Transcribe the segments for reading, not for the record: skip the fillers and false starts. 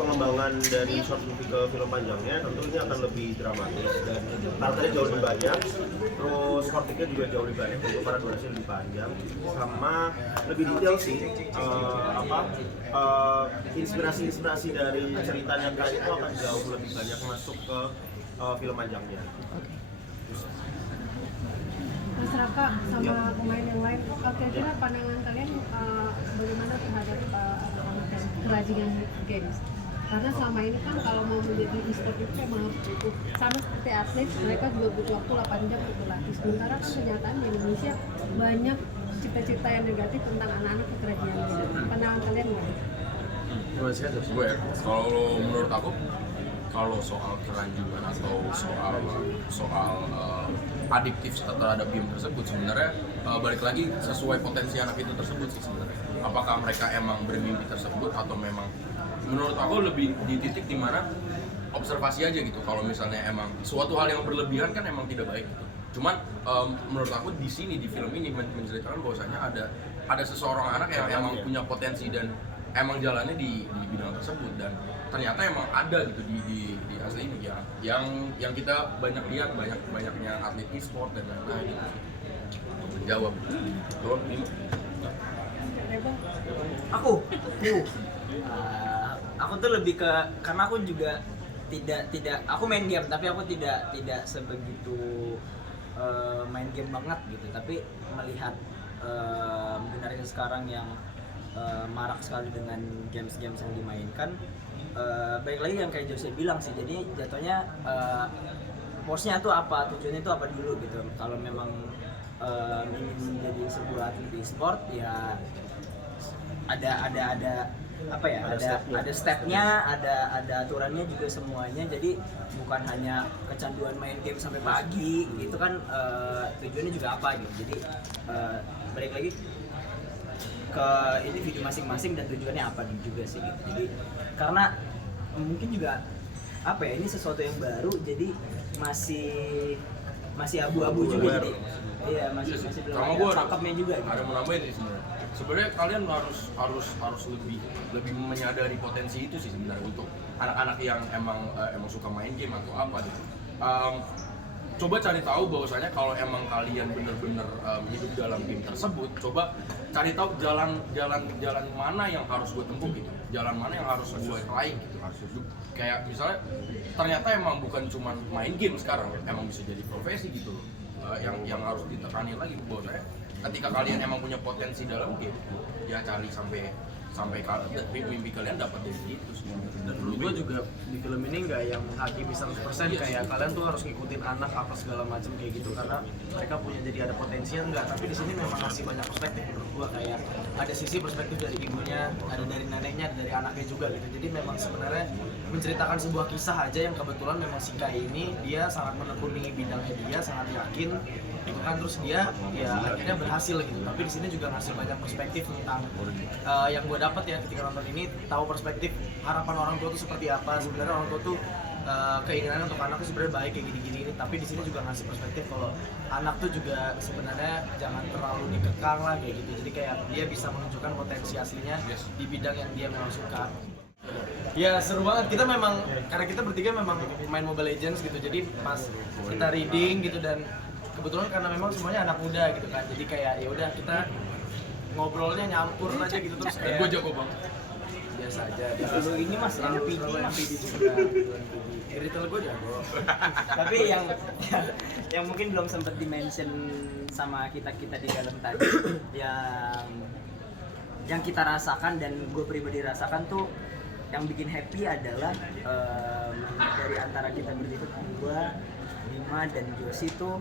pengembangan dari short movie ke film panjangnya tentu ini akan lebih dramatis dan karakternya jauh lebih banyak, terus konfliknya juga jauh lebih banyak untuk para durasi lebih panjang, sama lebih detail sih. Inspirasi dari ceritanya kan itu akan jauh lebih banyak masuk ke film panjangnya. Mas Raka sama pemain yang lain, kira-kira pandangan kalian bagaimana terhadap kerajinan games? Karena selama ini kan kalau mau menjadi e-sport itu memang harus butuh, sama seperti atlet, mereka juga butuh waktu 8 jam untuk berlatih. Sementara kan kenyataan di Indonesia banyak cita-cita yang negatif tentang anak-anak ke kerajinan games. Pandangan kalian gimana? Gue, kalau menurut aku, kalau soal keranjungan atau soal adiktif terhadap game tersebut sebenarnya balik lagi sesuai potensi anak itu tersebut sih sebenarnya. Apakah mereka emang bermimpi tersebut atau memang menurut aku lebih di titik dimana observasi aja gitu. Kalau misalnya emang suatu hal yang berlebihan kan emang tidak baik gitu. Cuman menurut aku di sini di film ini menceritakan bahwasanya ada seseorang anak yang emang punya potensi dan emang jalannya di bidang tersebut dan ternyata emang ada gitu di asli ini ya yang kita banyak lihat banyaknya atlet e-sport dan lain-lain gitu. Menjawab. Terus ini aku tuh lebih ke karena aku juga tidak aku main game tapi aku tidak sebegitu main game banget gitu, tapi melihat generasi sekarang yang marak sekali dengan games-games yang dimainkan, baik lagi yang kayak Jose bilang sih, jadi jatuhnya purpose-nya tuh apa, tujuannya itu apa dulu gitu. Kalau memang ingin menjadi sebuah atlet e-sport ya ada stepnya, ada aturannya juga semuanya. Jadi bukan hanya kecanduan main game sampai pagi gitu kan, tujuannya juga apa gitu. Jadi balik lagi ke individu masing-masing dan tujuannya apa juga sih gitu. Jadi karena mungkin juga ini sesuatu yang baru, jadi masih abu-abu juga, jadi iya masih belum ada cakepnya juga gitu. Ada mau nambahin sih sebenarnya kalian harus lebih menyadari potensi itu sih sebenarnya untuk anak-anak yang emang suka main game atau apa gitu. Coba cari tahu bahwasanya kalau emang kalian bener-bener hidup dalam game tersebut, coba cari tahu jalan mana yang harus gue tempuh gitu, jalan mana yang harus gue raih gitu. Kayak misalnya ternyata emang bukan cuma main game sekarang, emang bisa jadi profesi gitu loh. Yang harus ditekani lagi bahwasanya ketika kalian emang punya potensi dalam game, ya cari sampai mimpi kalian dapat dari itu semua. Dan menurut gue juga di film ini nggak yang menghakimi 100% kayak kalian tuh harus ngikutin anak apa segala macam kayak gitu, karena mereka punya jadi ada potensinya enggak, tapi di sini memang ngasih banyak perspektif menurut gue. Kayak ada sisi perspektif dari ibunya, ada dari neneknya, ada dari anaknya juga gitu. Jadi memang sebenarnya menceritakan sebuah kisah aja yang kebetulan memang si Kai ini dia sangat menekuni bidangnya, dia sangat yakin gitu kan, terus dia ya akhirnya berhasil gitu. Tapi di sini juga ngasih banyak perspektif tentang yang gue dapat ya ketika nonton ini, tahu perspektif harapan orang tua tuh seperti apa. Sebenarnya orang tua tuh keinginan untuk anak tuh sebenarnya baik kayak gini-gini ini, tapi di sini juga ngasih perspektif kalau anak tuh juga sebenarnya jangan terlalu dikekang lah kayak gitu. Jadi kayak dia bisa menunjukkan potensi aslinya di bidang yang dia memang suka. Ya seru banget, kita memang karena kita bertiga memang main Mobile Legends gitu, jadi pas kita reading gitu dan kebetulan karena memang semuanya anak muda gitu kan, jadi kayak ya udah kita ngobrolnya nyampur aja gitu, terus kayak Gue jago banget. biasa aja. Dulu ini mas LPG juga Iritel gue jago. tapi yang mungkin belum sempat dimention sama kita di dalam tadi yang kita rasakan dan gue pribadi rasakan tuh yang bikin happy adalah dari antara kita bertiga, gue, Bima dan Josi tuh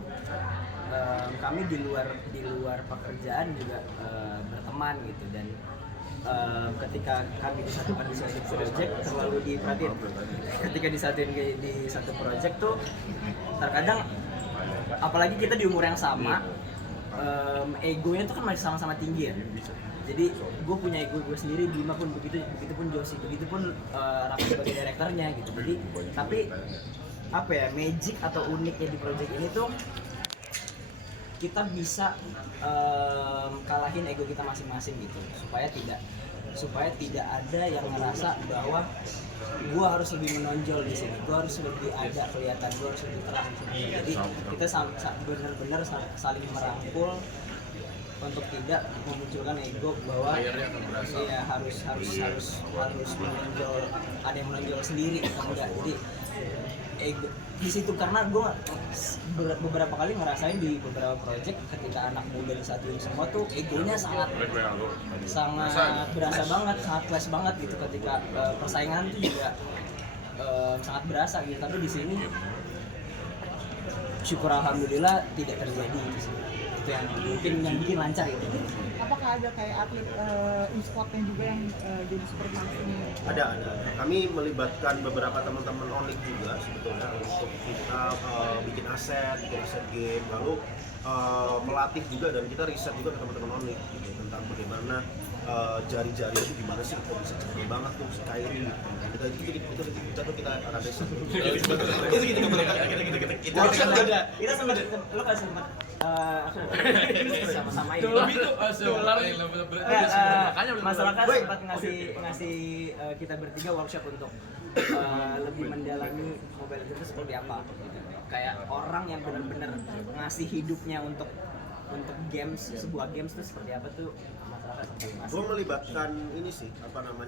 kami di luar pekerjaan juga berteman gitu, dan ketika kami disatukan di satu project terlalu diperhatiin. Ketika disatuin di satu project tuh terkadang apalagi kita di umur yang sama, egonya tuh kan masih sama-sama tinggi ya. Jadi gue punya ego gue sendiri, Bima pun begitu pun Josi, begitu pun Raffi sebagai direkturnya gitu. Jadi tapi apa ya, magic atau uniknya di project ini tuh kita bisa kalahin ego kita masing-masing gitu, supaya tidak ada yang ngerasa bahwa gue harus lebih menonjol di sini, gue harus lebih ada kelihatan, gue harus lebih terang di sini. Jadi kita benar-benar saling merangkul untuk tidak memunculkan ego bahwa Layarnya akan berasa. iya harus menonjol, ada yang menonjol sendiri atau enggak. Jadi ego di situ, karena gue beberapa kali ngerasain di beberapa project ketika anak muda disatuin semua tuh egonya sangat berasa banget, sangat clash banget gitu ketika persaingan tuh juga sangat berasa gitu. Tapi di sini syukur alhamdulillah tidak terjadi gitu sih. Itu yang mungkin yang bikin lancar gitu. Apakah ada kayak atlet e-sportnya juga yang jadi super ini? Ada. Kami melibatkan beberapa teman-teman Onyx juga sebetulnya untuk kita bikin aset game, lalu melatih juga, dan kita riset juga ke teman-teman Onyx gitu, tentang bagaimana jari-jari itu gimana sih kok bisa cepet banget tuh Skyrim gitu. Kita akan riset. Kita sempat lo kan sempat sama-sama ini. Masyarakat sempat ngasih kita bertiga workshop untuk lebih mendalami Mobile Legends itu seperti apa gitu. Kayak orang yang benar-benar ngasih hidupnya untuk games, sebuah games itu seperti apa tuh masyarakat sempat ngasih. Gue melibatkan ini sih,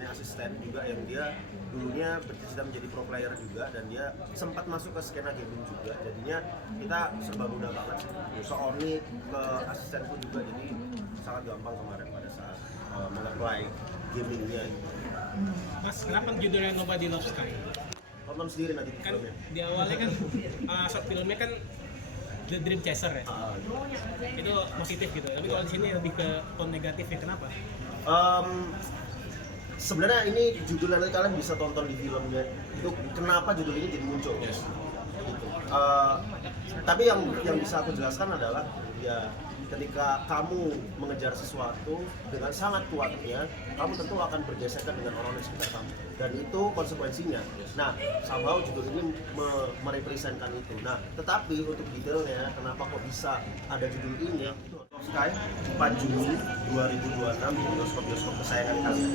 asisten juga yang dia dulunya bercita menjadi pro player juga, dan dia sempat masuk ke skena gaming juga. Jadinya kita serba mudah banget sih. Ke Onyx, ke asistenku juga, jadi sangat gampang kemarin pada saat meng-apply gamingnya. Mas, kenapa judulnya Nobody Loves Sky? Tonton sendiri nanti di Kan filmnya. di awalnya kan short filmnya kan The Dream Chaser ya. Itu positif gitu. Tapi kalau di sini lebih ke tone negatifnya, kenapa? Sebenarnya ini judulnya nanti kalian bisa tonton di filmnya. Itu kenapa judul ini jadi muncul. Gitu. Tapi yang bisa aku jelaskan adalah ya ketika kamu mengejar sesuatu dengan sangat kuatnya, kamu tentu akan bergesekan dengan orang di sekitar kamu, dan itu konsekuensinya. Nah, somehow judul ini merepresentkan itu. Nah, tetapi untuk detailnya, kenapa kok bisa ada judul ini? Sky 4 Juni 2026 di bioskop kesayangan kalian.